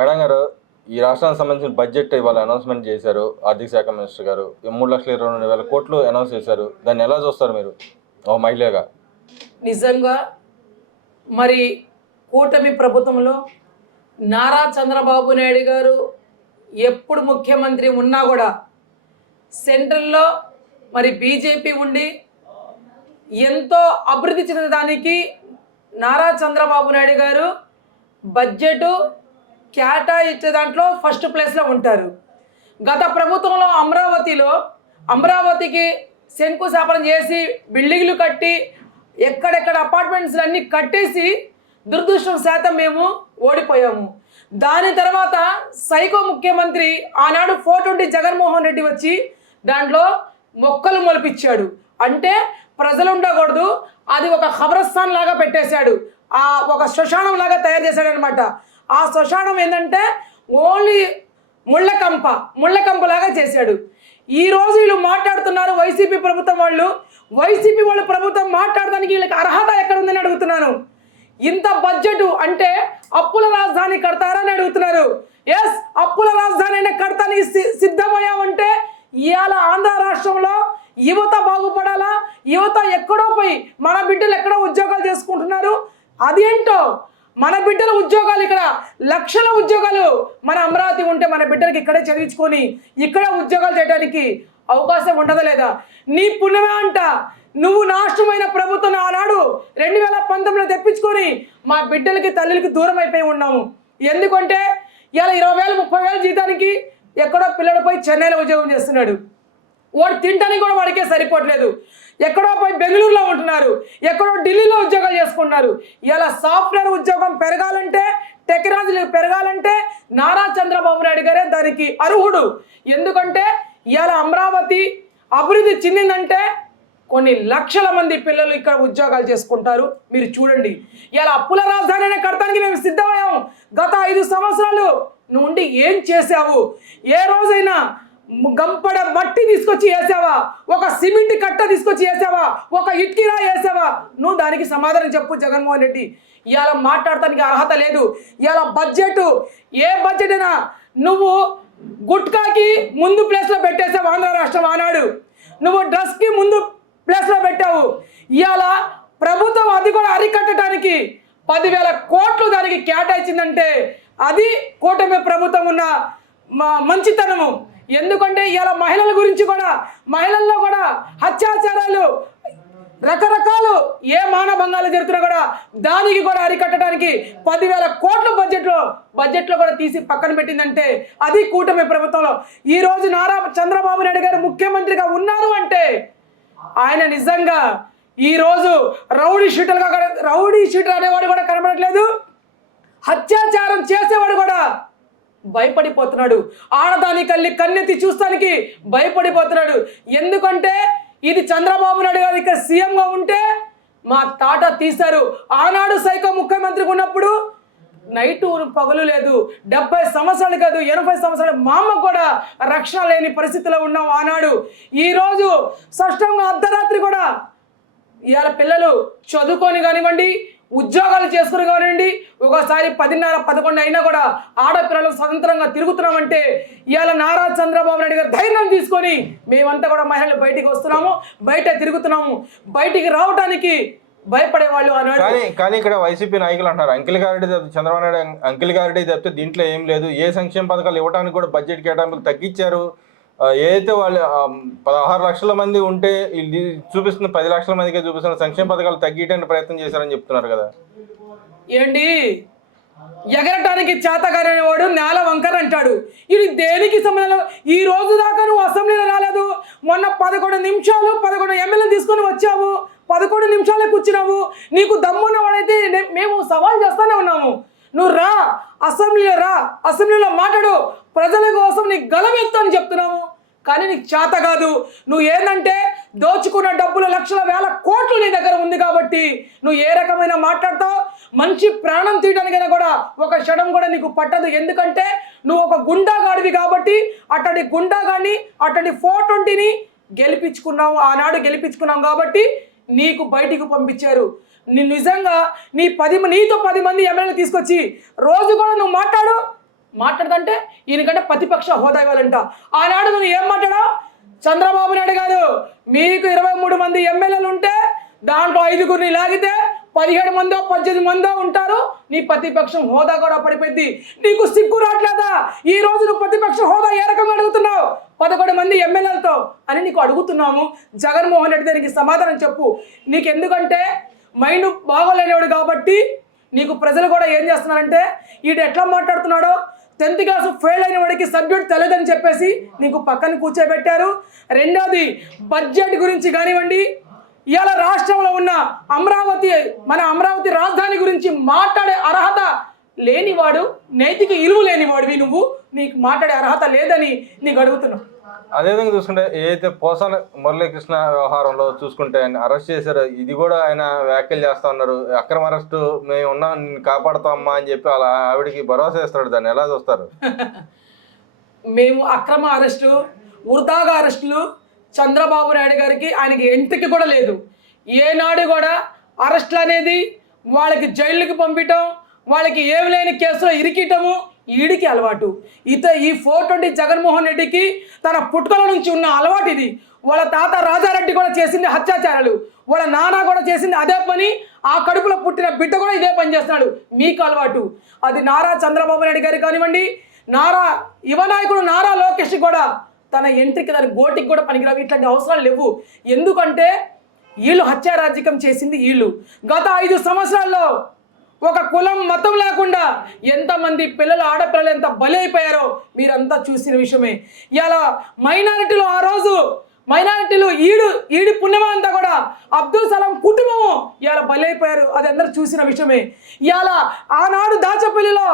Madam గారు, ఈ రాష్ట్రానికి సంబంధించిన బడ్జెట్ ఇవాళ అనౌన్స్మెంట్ చేశారు ఆర్థిక శాఖ మినిస్టర్ గారు. 3,22,000 కోట్లు అనౌన్స్ చేశారు. దాన్ని ఎలా చూస్తారు మీరు ఒక మహిళగా? నిజంగా మరి కూటమి ప్రభుత్వంలో నారా చంద్రబాబు నాయుడు గారు ఎప్పుడు ముఖ్యమంత్రి ఉన్నా కూడా సెంట్రల్లో మరి బీజేపీ ఉండి ఎంతో అభివృద్ధి చెందిన దానికి నారా చంద్రబాబు నాయుడు గారు బడ్జెట్ కేటాయించే దాంట్లో ఫస్ట్ ప్లేస్లో ఉంటారు. గత ప్రభుత్వంలో అమరావతికి శంకుస్థాపన చేసి బిల్డింగ్లు కట్టి ఎక్కడెక్కడ అపార్ట్మెంట్స్ అన్నీ కట్టేసి దురదృష్టం శాతం మేము ఓడిపోయాము. దాని తర్వాత సైకో ముఖ్యమంత్రి ఆనాడు 420 జగన్మోహన్ రెడ్డి వచ్చి దాంట్లో మొక్కలు మొలిపించాడు. అంటే ప్రజలు ఉండకూడదు, అది ఒక ఖబరస్థాన్ లాగా పెట్టేశాడు, ఒక శ్మశానం లాగా తయారు చేశాడు అనమాట. ఆ శ్మశానం ఏంటంటే ఓన్లీ ముళ్ళకంపలాగా చేశాడు. ఈరోజు వీళ్ళు మాట్లాడుతున్నారు వైసీపీ వాళ్ళు ప్రభుత్వం మాట్లాడడానికి వీళ్ళకి అర్హత ఎక్కడ ఉందని అడుగుతున్నాను. ఇంత బడ్జెట్ అంటే అప్పుల రాజధాని కడతారని అడుగుతున్నారు. ఎస్, అప్పుల రాజధాని అయినా కడతానికి సిద్ధమయ్యామంటే ఇవాళ ఆంధ్ర రాష్ట్రంలో యువత బాగుపడాలా, యువత ఎక్కడో పోయి మన బిడ్డలు ఎక్కడో ఉద్యోగాలు చేసుకుంటున్నారు. అదేంటో మన బిడ్డల ఉద్యోగాలు ఇక్కడ లక్షల ఉద్యోగాలు మన అమరావతి ఉంటే మన బిడ్డలకి ఇక్కడే చదివించుకొని ఇక్కడే ఉద్యోగాలు చేయడానికి అవకాశం ఉండదా లేదా? నీ పుణ్యమే అంట. నువ్వు నాశనమైన ప్రభుత్వం ఆనాడు 2019లో తెప్పించుకొని మా బిడ్డలకి తల్లికి దూరం అయిపోయి ఉన్నాము. ఎందుకంటే ఇలా 20,000 30,000 జీతానికి ఎక్కడో పిల్లడు పోయి చెన్నైలో ఉద్యోగం చేస్తున్నాడు. వాడు తింటానికి కూడా వాడికే సరిపోవట్లేదు. ఎక్కడో పోయి బెంగళూరులో ఉంటున్నారు, ఎక్కడో ఢిల్లీలో ఉద్యోగాలు చేసుకుంటున్నారు. ఇలా సాఫ్ట్వేర్ ఉద్యోగం పెరగాలంటే, టెక్నాలజీ పెరగాలంటే నారా చంద్రబాబు నాయుడు గారే దానికి అర్హుడు. ఎందుకంటే ఇలా అమరావతి అభివృద్ధి చెందిందంటే కొన్ని లక్షల మంది పిల్లలు ఇక్కడ ఉద్యోగాలు చేసుకుంటారు. మీరు చూడండి, ఇలా అప్పుల రాజధాని కడతానికి మేము సిద్ధమయ్యాము. గత 5 సంవత్సరాలు నువ్వు ఉండి ఏం చేసావు? ఏ రోజైనా గంపడ మట్టి తీసుకొచ్చి వేసావా? ఒక సిమెంట్ కట్ట తీసుకొచ్చి వేసావా? ఒక ఇటుకిరా వేసావా? నువ్వు దానికి సమాధానం చెప్పు జగన్మోహన్ రెడ్డి. ఇవాళ మాట్లాడటానికి అర్హత లేదు. ఇవాళ బడ్జెట్ ఏ బడ్జెట్ అయినా నువ్వు గుట్కాకి ముందు ప్లేస్లో పెట్టేసావు ఆంధ్ర రాష్ట్రం ఆనాడు. నువ్వు డ్రగ్స్కి ముందు ప్లేస్లో పెట్టావు. ఇవాళ ప్రభుత్వం అది కూడా అరికట్టడానికి 10,000 కోట్లు దానికి కేటాయించిందంటే అది కూటమి ప్రభుత్వం ఉన్న మంచితనము. ఎందుకంటే ఇవాళ మహిళల గురించి కూడా, మహిళల్లో కూడా అత్యాచారాలు రకరకాలు ఏ మానభంగాలు జరుగుతున్నా కూడా దానికి కూడా అరికట్టడానికి 10,000 కోట్ల బడ్జెట్లో కూడా తీసి పక్కన పెట్టిందంటే అది కూటమి ప్రభుత్వంలో. ఈరోజు నారా చంద్రబాబు నాయుడు గారు ముఖ్యమంత్రిగా ఉన్నారు అంటే ఆయన నిజంగా ఈరోజు రౌడీ షీటర్ అనేవాడు కూడా కనబడట్లేదు, అత్యాచారం చేసేవాడు కూడా భయపడిపోతున్నాడు, ఆడదాని కన్నెత్తి చూస్తానికి భయపడిపోతున్నాడు. ఎందుకంటే ఇది చంద్రబాబు నాయుడు గారు ఇక్కడ సీఎంగా ఉంటే మా తాట తీశారు. ఆనాడు సైకో ముఖ్యమంత్రిగా ఉన్నప్పుడు నైటు పగలు లేదు, 70 సంవత్సరాలు కాదు 80 సంవత్సరాలు మా అమ్మ కూడా రక్షణ లేని పరిస్థితిలో ఉన్నాం ఆనాడు. ఈరోజు స్పష్టంగా అర్ధరాత్రి కూడా ఇవాళ పిల్లలు చదువుకొని కానివ్వండి, ఉద్యోగాలు చేసుకుని కానివ్వండి, ఒకసారి 10:30 11 అయినా కూడా ఆడపిల్లలు స్వతంత్రంగా తిరుగుతున్నామంటే ఇవాళ నారా చంద్రబాబు నాయుడు గారు ధైర్యం తీసుకొని మేమంతా కూడా మహిళలు బయటికి వస్తున్నాము, బయట తిరుగుతున్నాము. బయటికి రావడానికి భయపడే వాళ్ళు అన్నాడు. కానీ ఇక్కడ వైసీపీ నాయకులు అంటున్నారు అంకిల్ గారెడ్డి చంద్రబాబు నాయుడు అంకిల్ గారెడ్డి చెప్తే దీంట్లో ఏం లేదు, ఏ సంక్షేమ పథకాలు ఇవ్వడానికి కూడా బడ్జెట్ కేటాయింపులు తగ్గించారు. ఏదైతే వాళ్ళు 16 లక్షల మంది ఉంటే చూపిస్తున్న 10 లక్షల మందికే చూపిస్తున్న సంక్షేమ పథకాలు తగ్గించడానికి ప్రయత్నం చేశారని చెప్తున్నారు కదా. ఏంటి ఎగరటానికి చేతగానేవాడు నేల వంకర అంటాడు. ఇది దేనికి సంబంధం? ఈ రోజు దాకా నువ్వు అసెంబ్లీలో రాలేదు. మొన్న 11 నిమిషాలు 11 ఎమ్మెల్యేలు తీసుకొని వచ్చావు, 11 నిమిషాలే కూర్చున్నావు. నీకు దమ్మున్న వాడైతే మేము సవాల్ చేస్తూనే ఉన్నాము. నువ్వు రా, అసెంబ్లీలో మాట్లాడు, ప్రజల కోసం నీ గలమెత్తు అని చెప్తున్నాము. కానీ నీకు చేత కాదు. నువ్వు ఏంటంటే దోచుకున్న డబ్బులు లక్షల వేల కోట్లు నీ దగ్గర ఉంది కాబట్టి నువ్వు ఏ రకమైన మాట్లాడతావు? మంచి ప్రాణం తీయడానికైనా కూడా ఒక క్షణం కూడా నీకు పట్టదు. ఎందుకంటే నువ్వు ఒక గుండాగాడివి కాబట్టి అట్టడి గుండాగాడిని అట్టడి 420ని గెలిపించుకున్నావు, ఆనాడు గెలిపించుకున్నావు కాబట్టి నీకు బయటికి పంపించారు. నిజంగా నీతో 10 మంది ఎమ్మెల్యేలు తీసుకొచ్చి రోజు కూడా నువ్వు మాట్లాడు, మాట్లాడదంటే ఈయనకంటే ప్రతిపక్ష హోదా ఇవ్వాలంట. ఆనాడు నువ్వు ఏం మాట్లాడా? చంద్రబాబు నాయుడు గారు మీకు 23 మంది ఎమ్మెల్యేలు ఉంటే దాంట్లో 5గురిని లాగితే 17 మందో 18 మందో ఉంటారు, నీ ప్రతిపక్షం హోదా కూడా పడిపోయింది. నీకు సిగ్గు రావట్లేదా? ఈ రోజు నువ్వు ప్రతిపక్ష హోదా ఏ రకంగా అడుగుతున్నావు? 11 మంది ఎమ్మెల్యేలతో అని నీకు అడుగుతున్నాము. జగన్మోహన్ రెడ్డి దానికి సమాధానం చెప్పు. నీకు ఎందుకంటే మైండ్ బాగోలేనివాడు కాబట్టి నీకు ప్రజలు కూడా ఏం చేస్తున్నారంటే వీడు ఎట్లా మాట్లాడుతున్నాడో 10th క్లాస్ ఫెయిల్ అయిన వాడికి సబ్జెక్ట్ తెలియదని చెప్పేసి నీకు పక్కన కూర్చోబెట్టారు. రెండోది బడ్జెట్ గురించి కానివ్వండి, ఇవాళ రాష్ట్రంలో ఉన్న మన అమరావతి రాజధాని గురించి మాట్లాడే అర్హత లేనివాడు, నైతిక ఇలువ లేనివాడివి నువ్వు. నీకు మాట్లాడే అర్హత లేదని నీకు అడుగుతున్నావు. అదేవిధంగా చూసుకుంటే ఏదైతే పోసాన మురళీకృష్ణ వ్యవహారంలో చూసుకుంటే ఆయన అరెస్ట్ చేశారు, ఇది కూడా ఆయన వ్యాఖ్యలు చేస్తా ఉన్నారు. అక్రమ అరెస్టు మేము ఉన్నాం నిన్ను కాపాడుతామమ్మా అని చెప్పి అలా ఆవిడికి భరోసా ఇస్తాడు. దాన్ని ఎలా చూస్తారు? మేము అక్రమ అరెస్టు, వృధాగా అరెస్టులు చంద్రబాబు నాయుడు గారికి ఆయనకి ఎంటికి కూడా లేదు. ఏనాడు కూడా అరెస్టులు అనేది వాళ్ళకి జైలుకి పంపించడం, వాళ్ళకి ఏమి లేని కేసులో ఇరికిటము ఈడికి అలవాటు. ఈ 420 జగన్మోహన్ రెడ్డికి తన పుట్టుకల నుంచి ఉన్న అలవాటు ఇది. వాళ్ళ తాత రాజారెడ్డి కూడా చేసింది హత్యాచారాలు, వాళ్ళ నాన్న కూడా చేసింది అదే పని, ఆ కడుపులో పుట్టిన బిడ్డ కూడా ఇదే పని చేస్తున్నాడు. మీకు అలవాటు. అది నారా చంద్రబాబు నాయుడు గారు కానివ్వండి, యువ నాయకుడు నారా లోకేష్ కూడా తన ఎంట్రీకి దాని గోటికి కూడా పనికిరావు. ఇట్లాంటి అవసరాలు లేవు. ఎందుకంటే వీళ్ళు హత్యారాజకం చేసింది వీళ్ళు. గత 5 సంవత్సరాల్లో ఒక కులం మతం లేకుండా ఎంతమంది పిల్లలు ఆడపిల్లలు ఎంత బలి అయిపోయారో మీరంతా చూసిన విషయమే. ఇలా మైనారిటీలు ఆ రోజు ఈడి పుణ్యమా అంతా కూడా అబ్దుల్ సలాం కుటుంబము ఇలా బలి అయిపోయారు. అది అందరూ చూసిన విషయమే. ఇలా ఆనాడు దాచపల్లిలో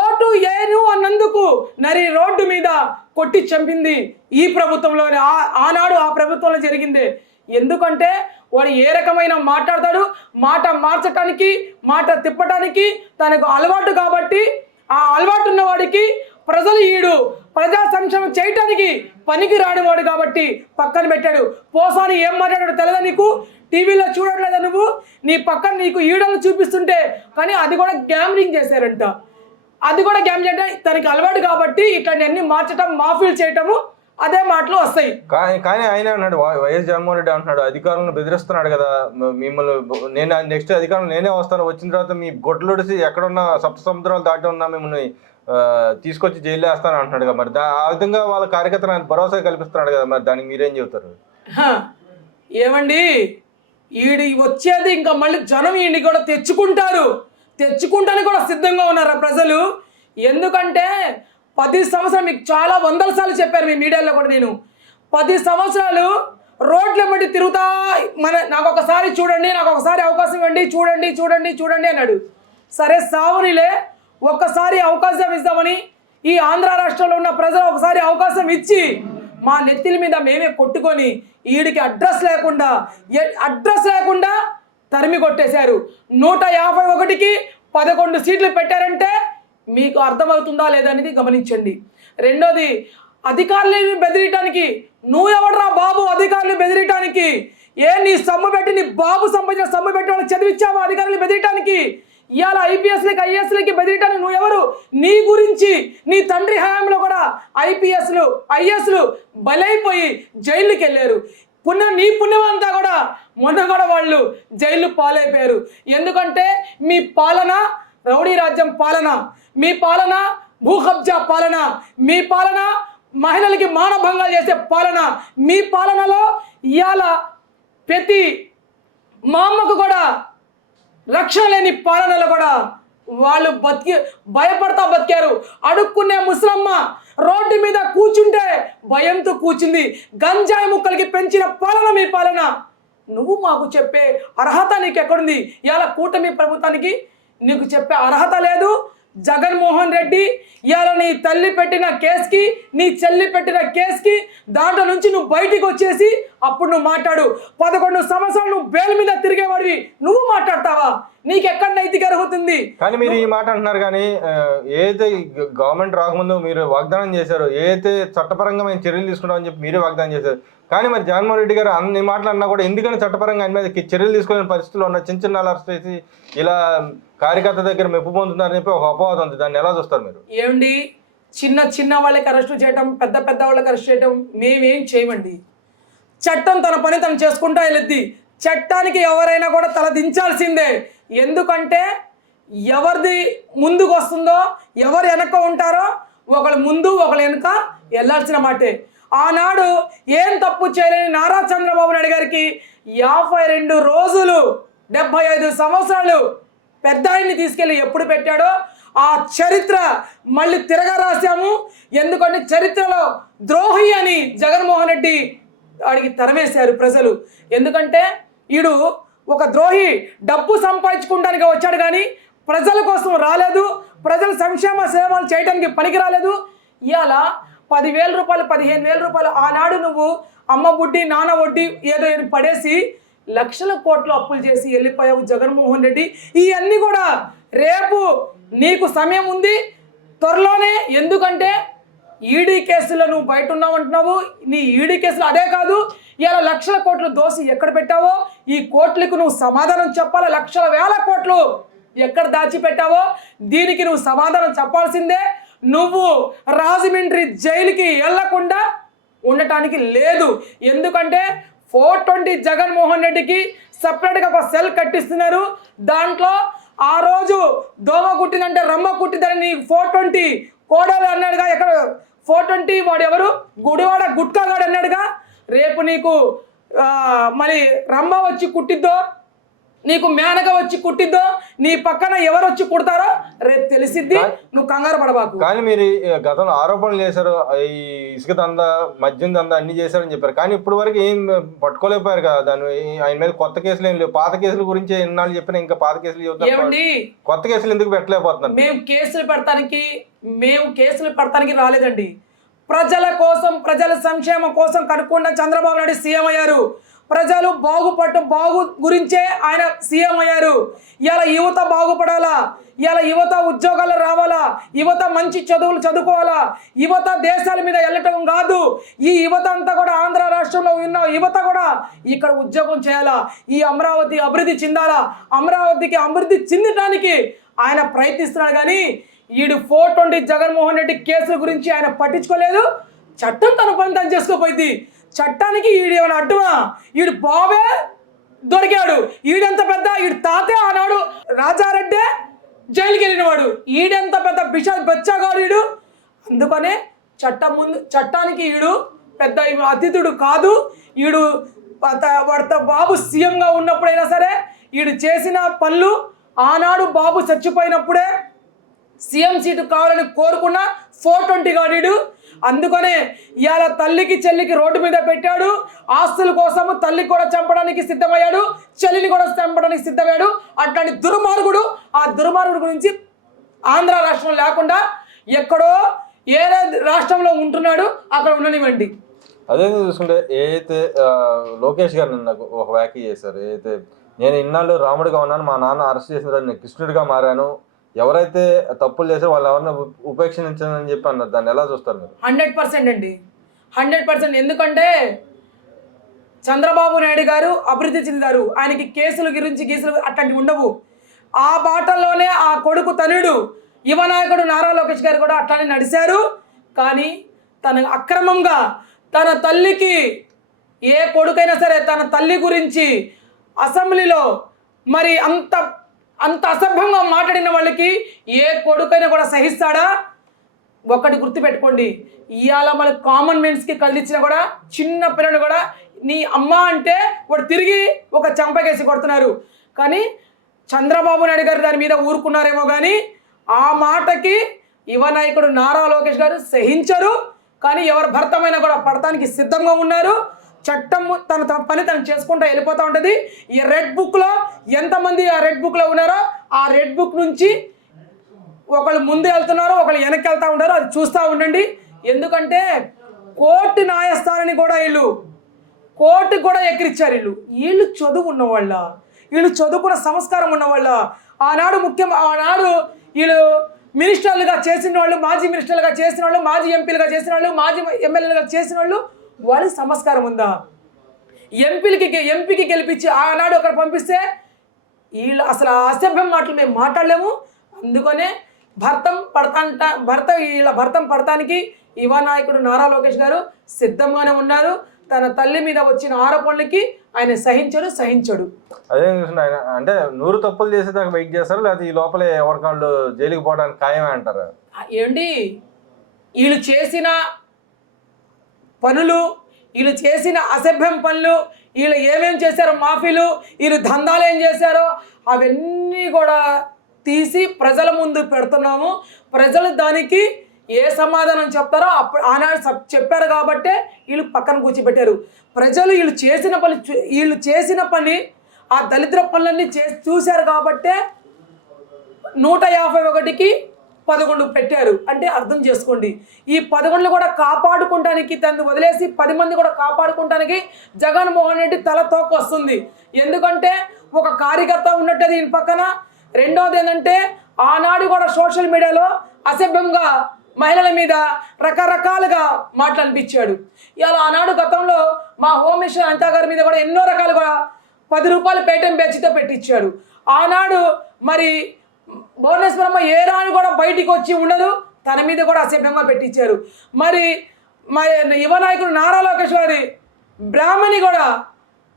ఓటు ఏను అన్నందుకు నరి రోడ్డు మీద కొట్టి చంపింది ఈ ప్రభుత్వంలోనే. ఆనాడు ఆ ప్రభుత్వంలో జరిగిందే. ఎందుకంటే వాడు ఏ రకమైన మాట్లాడతాడు, మాట మార్చటానికి, మాట తిప్పటానికి తనకు అలవాటు కాబట్టి ఆ అలవాటు ఉన్నవాడికి ప్రజలు ప్రజా సంక్షేమం చేయటానికి పనికి రానివాడు కాబట్టి పక్కన పెట్టాడు. పోసాని ఏం మాట్లాడాడు తెలదా నీకు? టీవీలో చూడట్లేదా నువ్వు? నీ పక్కన నీకు ఈడలు చూపిస్తుంటే కానీ అది కూడా గ్యామ్లింగ్ చేశారంట. అది కూడా గ్యామ్ చేయడం తనకి అలవాటు కాబట్టి ఇట్లాంటివన్నీ మార్చటం, మాఫీలు చేయటము అదే మాటలు వస్తాయి. కానీ ఆయన అన్నాడు, వైఎస్ జగన్మోహన్ రెడ్డి అంటున్నాడు, అధికారులను బెదిరిస్తున్నాడు కదా, మిమ్మల్ని నేను నెక్స్ట్ అధికారులు నేనే వస్తాను, వచ్చిన తర్వాత మీ గొడ్లుడిసి ఎక్కడున్నా సప్త సముద్రాలు దాటి ఉన్నా మిమ్మల్ని తీసుకొచ్చి జైలు వేస్తాను అంటున్నాడు కదా. మరి ఆ విధంగా వాళ్ళ కార్యకర్తలు భరోసా కల్పిస్తున్నాడు కదా, మరి దానికి మీరేం చెబుతారు? ఏమండి, వచ్చేది ఇంకా మళ్ళీ జనం ఈయన్ని కూడా తెచ్చుకుంటానికి కూడా సిద్ధంగా ఉన్నారు ప్రజలు. ఎందుకంటే 10 సంవత్సరాలు మీకు చాలా 100 సార్లు చెప్పారు మీ మీడియాలో కూడా. నేను 10 సంవత్సరాలు రోడ్ల బట్టి తిరుగుతా నాకు ఒకసారి చూడండి, నాకు ఒకసారి అవకాశం ఇవ్వండి, చూడండి అన్నాడు. సరే సావునిలే, ఒక్కసారి అవకాశం ఇస్తామని ఈ ఆంధ్ర రాష్ట్రంలో ఉన్న ప్రజలు ఒకసారి అవకాశం ఇచ్చి మా నెత్తిల మీద మేమే కొట్టుకొని వీడికి అడ్రస్ లేకుండా తరిమి కొట్టేశారు. 151కి 11 సీట్లు పెట్టారంటే మీకు అర్థమవుతుందా లేదనేది గమనించండి. రెండోది, అధికారులను బెదిరియటానికి నువ్వు ఎవడరా బాబు? అధికారులు బెదిరియటానికి నీ సొమ్ము పెట్టి, నీ బాబు సంబంధించిన సొమ్ము పెట్టి వాళ్ళకి చదివించావు అధికారులు బెదిరియటానికి? ఇవాళ ఐపీఎస్లకి ఐఏఎస్లకి బెదిరియటానికి నువ్వు ఎవరు? నీ గురించి నీ తండ్రి హయాంలో కూడా ఐపీఎస్లు ఐఏఎస్లు బలైపోయి జైలుకి వెళ్ళారు. నీ పుణ్యం అంతా కూడా మొన్న కూడా వాళ్ళు జైలు పాలైపోయారు. ఎందుకంటే మీ పాలన రౌడీ రాజ్యం పాలన, మీ పాలన భూ కబ్జా పాలన, మీ పాలన మహిళలకి మానభంగాలు చేసే పాలన, మీ పాలనలో ఇవాళ ప్రతి మా అమ్మకు కూడా రక్షణ లేని పాలనలో కూడా వాళ్ళు భయపడతా బతికారు. అడుక్కునే ముసలమ్మ రోడ్డు మీద కూర్చుంటే భయంతో కూర్చుంది. గంజాయి ముక్కలకి పెంచిన పాలన మీ పాలన. నువ్వు మాకు చెప్పే అర్హత నీకు ఎక్కడుంది? ఇవాళ కూటమి ప్రభుత్వానికి నీకు చెప్పే అర్హత లేదు. జగన్మోహన్ రెడ్డి ఇవాళ నీ తల్లి పెట్టిన కేసుకి, నీ చెల్లి పెట్టిన కేసుకి దాంట్లో నుంచి నువ్వు బయటికి వచ్చేసి అప్పుడు నువ్వు మాట్లాడు. 11 సంవత్సరాలు నువ్వు బెయిల్ మీద తిరిగేవాడివి, నువ్వు మాట్లాడతావా? నీకు ఎక్కడ నైతిక అర్హత ఉంది? కానీ మీరు ఈ మాట అంటున్నారు కానీ ఏదైతే గవర్నమెంట్ రాకముందు మీరు వాగ్దానం చేశారు, ఏదైతే చట్టపరంగా మేము చర్యలు తీసుకుంటామని చెప్పి మీరే వాగ్దానం చేశారు. కానీ మరి జగన్మోహన్ రెడ్డి గారు అన్ని మాటలు అన్నా కూడా ఎందుకని చట్టపరంగా ఆయన మీద చర్యలు తీసుకునే పరిస్థితుల్లో ఉన్న చిన్న చిన్న అరెస్ట్ చేసి ఇలా కార్యకర్త దగ్గర మెప్పు పొందుతున్నారని చెప్పి ఒక అపవాదం ఉంది. దాన్ని ఎలా చూస్తారు మీరు? ఏమండి, చిన్న చిన్న వాళ్ళకి అరెస్ట్ చేయటం, పెద్ద పెద్ద వాళ్ళకి అరెస్ట్ చేయటం మేమేం చేయమండి. చట్టం తన పని తను చేసుకుంటా వెళ్ళద్ది. చట్టానికి ఎవరైనా కూడా తల దించాల్సిందే. ఎందుకంటే ఎవరిది ముందుకు వస్తుందో, ఎవరు వెనక ఉంటారో, ఒకళ్ళు ముందు ఒకళ్ళు వెనుక వెళ్ళాల్సిన మాటే. ఆనాడు ఏం తప్పు చేయలేని నారా చంద్రబాబు నాయుడు గారికి 52 రోజులు 75 సంవత్సరాలు పెద్ద ఆయన్ని తీసుకెళ్ళి ఎప్పుడు పెట్టాడో ఆ చరిత్ర మళ్ళీ తిరగా రాశాము. ఎందుకంటే చరిత్రలో ద్రోహి అని జగన్మోహన్ రెడ్డి వాడికి తరమేశారు ప్రజలు. ఎందుకంటే వీడు ఒక ద్రోహి, డబ్బు సంపాదించుకోవడానికి వచ్చాడు కానీ ప్రజల కోసం రాలేదు, ప్రజల సంక్షేమ సేవలు చేయడానికి పనికి రాలేదు. ఇవాళ 10,000 రూపాయలు 15,000 రూపాయలు ఆనాడు నువ్వు అమ్మ వడ్డీ నాన్న వడ్డీ ఏదో పడేసి లక్షల కోట్లు అప్పులు చేసి వెళ్ళిపోయావు జగన్మోహన్ రెడ్డి. ఇవన్నీ కూడా రేపు నీకు సమయం ఉంది త్వరలోనే. ఎందుకంటే ఈడీ కేసులో నువ్వు బయట ఉన్నావు అంటున్నావు. నీ ఈడీ కేసులు అదే కాదు, ఇలా లక్షల కోట్లు దోసి ఎక్కడ పెట్టావో ఈ కోట్లకు నువ్వు సమాధానం చెప్పాలి. లక్షల వేల కోట్లు ఎక్కడ దాచిపెట్టావో దీనికి నువ్వు సమాధానం చెప్పాల్సిందే. నువ్వు రాజమండ్రి జైలుకి వెళ్లకుండా ఉండటానికి లేదు. ఎందుకంటే 420 జగన్మోహన్ రెడ్డికి సపరేట్గా ఒక సెల్ కట్టిస్తున్నారు. దాంట్లో ఆ రోజు దోమ కుట్టిందంటే రమ్మ కుట్టిందని 420 కోడలు అన్నాడుగా. ఎక్కడ 420 వాడు ఎవరు? గుడివాడ గుట్కాగాడు అన్నాడుగా. రేపు నీకు మరి రమ్మ వచ్చి కుట్టిద్దో, నీకు మేనగా వచ్చి కుట్టిద్దో, నీ పక్కన ఎవరు వచ్చి కుడతారో రేపు తెలిసిద్ది. నువ్వు కంగారు పడబాకు. కానీ మీరు గతంలో ఆరోపణలు చేశారు, ఈ ఇసుక దందా మద్యం దందా అన్ని చేశారని చెప్పారు. కానీ ఇప్పుడు వరకు ఏం పట్టుకోలేకపోయారు కదా. దాన్ని ఆయన మీద కొత్త కేసులు ఏం లేవు. పాత కేసుల గురించి ఎన్నాళ్ళు చెప్పినా ఇంకా పాత కేసులు చెబుతారు. కొత్త కేసులు ఎందుకు పెట్టలేకపోతున్నారు? మేము కేసులు పెడతానికి రాలేదండి. ప్రజల కోసం, ప్రజల సంక్షేమం కోసం కనుక్కున్న చంద్రబాబు నాయుడు సీఎం అయ్యారు. ప్రజలు బాగు గురించే ఆయన సీఎం అయ్యారు. ఇలా యువత బాగుపడాలా, ఇలా యువత ఉద్యోగాలు రావాలా, యువత మంచి చదువులు చదువుకోవాలా, యువత దేశాల మీద వెళ్ళటం కాదు. ఈ యువత అంతా కూడా ఆంధ్ర రాష్ట్రంలో ఉన్న యువత కూడా ఇక్కడ ఉద్యోగం చేయాలా, ఈ అమరావతి అభివృద్ధి చెందాలా. అమరావతికి అభివృద్ధి చెందడానికి ఆయన ప్రయత్నిస్తున్నాడు. కానీ ఈడు 420 జగన్మోహన్ రెడ్డి కేసుల గురించి ఆయన పట్టించుకోలేదు. చట్టం తన పని తను చేసుకోపోయింది. చట్టానికి ఈడు ఏమైనా అడ్డుమా? ఈడు బాబే దొరికాడు. ఈడెంత పెద్ద, ఈడు తాతే ఆనాడు రాజారెడ్డే జైలుకి వెళ్ళినవాడు. ఈడెంత పెద్ద బెచ్చగాడు ఈడు. అందుకనే చట్టానికి ఈడు పెద్ద అతిథుడు కాదు. ఈడు బాబు సీఎంగా ఉన్నప్పుడైనా సరే ఈడు చేసిన పనులు, ఆనాడు బాబు చచ్చిపోయినప్పుడే సీఎం సీటు కావాలని కోరుకున్న 420 గాడీడు. అందుకనే ఇవాళ తల్లికి చెల్లికి రోడ్డు మీద పెట్టాడు. ఆస్తుల కోసము తల్లి కూడా చంపడానికి సిద్ధమయ్యాడు, చెల్లిని కూడా చంపడానికి సిద్ధమయ్యాడు. అట్లాంటి దుర్మార్గుడు. ఆ దుర్మార్గుడు గురించి ఆంధ్ర రాష్ట్రం లేకుండా ఎక్కడో ఏ రాష్ట్రంలో ఉంటున్నాడు, అక్కడ ఉండనివ్వండి. అదే చూసుకుంటే ఏదైతే లోకేష్ గారు నాకు ఒక వ్యాఖ్య చేశారు, ఏదైతే నేను ఇన్నాళ్ళు రాముడిగా ఉన్నాను, మా నాన్న అరెస్ట్ చేసిన నేను కృష్ణుడిగా మారాను, ఎవరైతే తప్పులు చేశారో వాళ్ళు ఎవరిని ఉపేక్షించని చెప్పి అన్నారు. దాన్ని ఎలా చూస్తారు మీరు? 100% అండి, 100%. ఎందుకంటే చంద్రబాబు నాయుడు గారు అభివృద్ధి చెందారు. ఆయనకి కేసులు గీసులు అట్లాంటివి ఉండవు. ఆ బాటల్లోనే ఆ కొడుకు తనుడు యువ నాయకుడు నారా లోకేష్ గారు కూడా అట్లానే నడిచారు. కానీ తన అక్రమంగా తన తల్లికి, ఏ కొడుకైనా సరే తన తల్లి గురించి అసెంబ్లీలో మరి అంత అసభ్యంగా మాట్లాడిన వాళ్ళకి ఏ కొడుకైనా కూడా సహిస్తాడా? ఒకటి గుర్తుపెట్టుకోండి, ఇవాళ మన కామన్ మెన్స్కి కదిలిచ్చినా కూడా చిన్న పిల్లలు కూడా నీ అమ్మ అంటే వాడు తిరిగి ఒక చంపకేసి కొడుతున్నారు. కానీ చంద్రబాబు నాయుడు గారు దాని మీద ఊరుకున్నారేమో కానీ ఆ మాటకి యువ నాయకుడు నారా లోకేష్ గారు సహించరు. కానీ ఎవరు భర్తమైనా కూడా పడటానికి సిద్ధంగా ఉన్నారు. చట్టం తన పని తను చేసుకుంటూ వెళ్ళిపోతూ ఉంటుంది. ఈ రెడ్ బుక్లో ఎంతమంది ఆ రెడ్ బుక్లో ఉన్నారో ఆ రెడ్ బుక్ నుంచి ఒకళ్ళు ముందు వెళ్తున్నారు, ఒకళ్ళు వెనక్కి వెళ్తూ ఉంటారు. అది చూస్తూ ఉండండి. ఎందుకంటే కోర్టు న్యాయస్థానాన్ని కూడా కోర్టుకు కూడా ఎక్కిరిచ్చారు. వీళ్ళు చదువు ఉన్నవాళ్ళ, వీళ్ళు చదువుకున్న సంస్కారం ఉన్నవాళ్ళ? ఆనాడు వీళ్ళు మినిస్టర్లుగా చేసిన వాళ్ళు, మాజీ మినిస్టర్లుగా చేసిన వాళ్ళు, మాజీ ఎంపీలుగా చేసిన వాళ్ళు, మాజీ ఎమ్మెల్యేలుగా చేసిన వాళ్ళు, వాళ్ళకి సంస్కారం ఉందా? ఎంపీకి గెలిపించి ఆనాడు ఒకరు పంపిస్తే వీళ్ళు అసలు అసభ్యం మాటలు మేము మాట్లాడలేము. అందుకనే వీళ్ళ భర్తం పడటానికి యువ నాయకుడు నారా లోకేష్ గారు సిద్ధంగానే ఉన్నారు. తన తల్లి మీద వచ్చిన ఆరోపణలకి ఆయన సహించడు. అదే ఆయన అంటే 100 తప్పులు చేసేదాకా వెయిట్ చేస్తారు, లేకపోతే ఈ లోపలే ఎవరికాళ్ళు జైలుకి పోవడానికి ఖాయమే అంటారు? ఏంటి వీళ్ళు చేసిన పనులు, వీళ్ళు చేసిన అసభ్యం పనులు, వీళ్ళు ఏమేం చేశారో మాఫీలు, వీళ్ళు దందాలు ఏం చేశారో అవన్నీ కూడా తీసి ప్రజల ముందు పెడుతున్నాము. ప్రజలు దానికి ఏ సమాధానం చెప్తారో ఆనాడు చెప్పారు కాబట్టే వీళ్ళు పక్కన కూర్చోబెట్టారు. ప్రజలు వీళ్ళు చేసిన పని ఆ దళిద్ర పనులన్నీ చూశారు కాబట్టే 151కి 11 పెట్టారు. అంటే అర్థం చేసుకోండి, ఈ 11 కూడా కాపాడుకోవడానికి తను వదిలేసి 10 మంది కూడా కాపాడుకోవడానికి జగన్మోహన్ రెడ్డి తల తోక వస్తుంది. ఎందుకంటే ఒక కార్యకర్త ఉన్నట్టు దీని పక్కన. రెండోది ఏంటంటే ఆనాడు కూడా సోషల్ మీడియాలో అసభ్యంగా మహిళల మీద రకరకాలుగా మాట్లాడిపించాడు. ఇలా ఆనాడు గతంలో మా హోమ్ మినిస్టర్ అనితా గారి మీద కూడా ఎన్నో రకాలుగా 10 రూపాయలు పేటీఎం బ్యాచ్తో పెట్టించాడు. ఆనాడు మరి భువనేశ్వరమ్మ ఏ రాని కూడా బయటికి వచ్చి ఉండదు, తన మీద కూడా అసభ్యంగా పెట్టించారు. మరి యువ నాయకుడు నారా లోకేష్ గారి బ్రాహ్మణి కూడా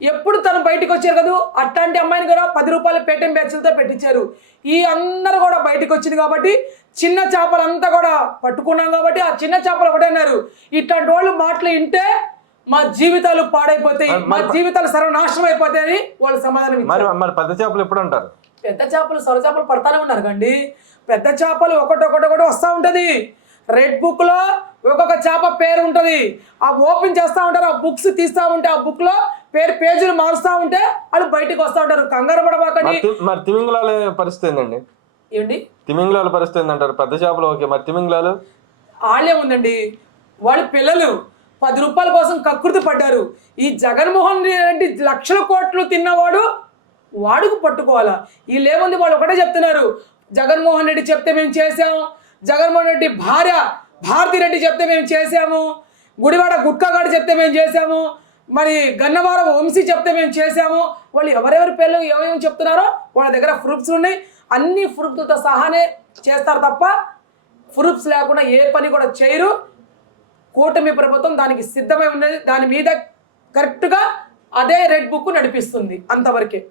ఎప్పుడు తను బయటకు వచ్చారు కదా, అట్లాంటి అమ్మాయిని కూడా 10 రూపాయల పేటీఎం బ్యాచ్లతో పెట్టించారు. ఈ అందరూ కూడా బయటకు వచ్చింది కాబట్టి చిన్న చేపలంతా కూడా పట్టుకున్నాం కాబట్టి ఆ చిన్న చేపలు ఒకటే అన్నారు, ఇట్లాంటి వాళ్ళు మాటలు వింటే మా జీవితాలు పాడైపోతాయి, మా జీవితాలు సర్వనాశనం అయిపోతాయని వాళ్ళు సమాధానం ఇచ్చారు. మరి పెద్ద చేపలు ఎప్పుడు అంటారు? పెద్ద చేపలు సొర చేపలు పడతానే ఉన్నారు కండి. పెద్ద చేపలు ఒకటి వస్తూ ఉంటుంది. రెడ్ బుక్లో ఒక్కొక్క చేప పేరు ఉంటుంది. ఆ ఓపెన్ చేస్తూ ఉంటారు, ఆ బుక్స్ తీస్తూ ఉంటే ఆ బుక్లో పేజీలు మారుస్తూ ఉంటే వాళ్ళు బయటకు వస్తూ ఉంటారు. కంగారు పడబాకండి. మరి తిమింగలాల పరిస్థితి ఏంటండి? ఏంటి తిమింగలాల పరిస్థితి ఏంటంటారు? పెద్ద చేపలు ఓకే, మరి తిమింగలాలు వాళ్ళే ఉందండి. వాళ్ళ పిల్లలు 10 రూపాయల కోసం కకృతి పడ్డారు. ఈ జగన్మోహన్ రెడ్డి లక్షల కోట్లు తిన్నవాడు వాడుకు పట్టుకోవాలా? వీళ్ళేముంది, వాళ్ళు ఒకటే చెప్తున్నారు, జగన్మోహన్ రెడ్డి చెప్తే మేము చేసాము, జగన్మోహన్ రెడ్డి భార్య భారతిరెడ్డి చెప్తే మేము చేసాము, గుడివాడ గుట్కాగాడు చెప్తే మేము చేసాము, మరి గన్నవరం వంశీ చెప్తే మేము చేసాము. వాళ్ళు ఎవరెవరి పేర్లు ఏమేమి చెప్తున్నారో వాళ్ళ దగ్గర ప్రూఫ్స్ ఉన్నాయి. అన్ని ప్రూఫ్లతో సహానే చేస్తారు తప్ప ప్రూఫ్స్ లేకుండా ఏ పని కూడా చేయరు. కూటమి ప్రభుత్వం దానికి సిద్ధమై ఉన్నది. దాని మీద కరెక్ట్గా అదే రెడ్ బుక్ నడిపిస్తుంది. అంతవరకే.